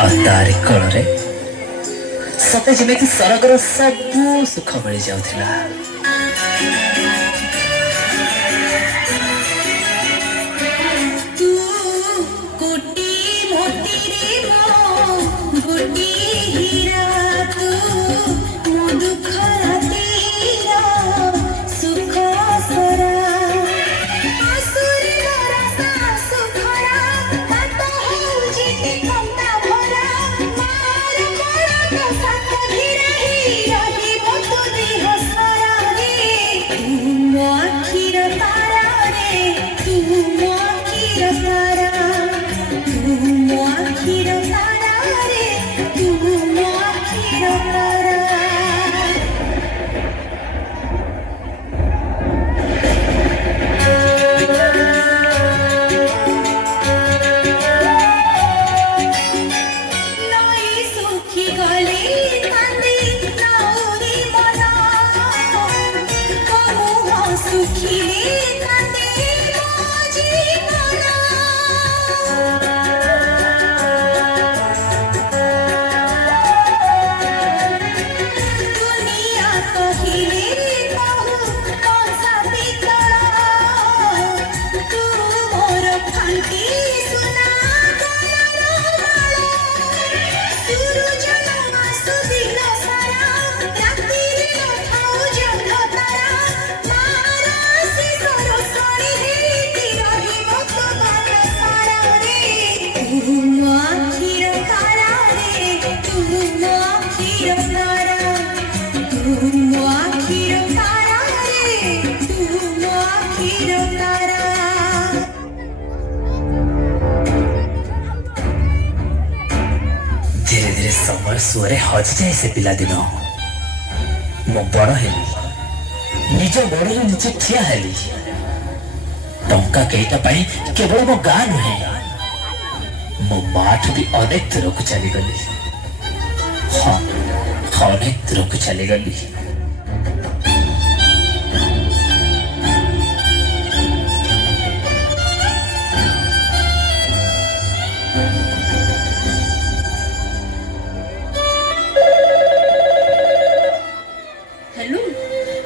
तारी कोଳରେ सते जेमिति सरगर सबु सुख मिली जाउथिला। धीरे धीरे समय सुअरे हजि जाए से पिला दिन मु बड़ हेली निज गोड़े निजे ठिया हेली। टंका केईटा पाई केवल मो गाँ नुहे मो माठ भी अनेक दूर को चलीगली। हाँ अनेक दूर को चलीगली।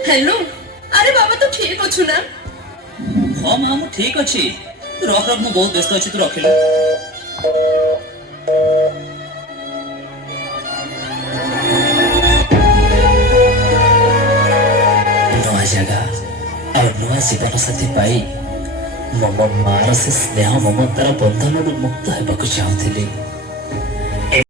हेलो अरे बाबा तू ठीक अच्छु ना? हाँ माँ मु ठीक अच्छी रख रख मु बहुत व्यस्त अच्छी तू रखिलु। नुआ जगह और नुआ जीवन साथी पाई मम मार से स्नेह ममतार बंधन मुक्त होगा चाहूली।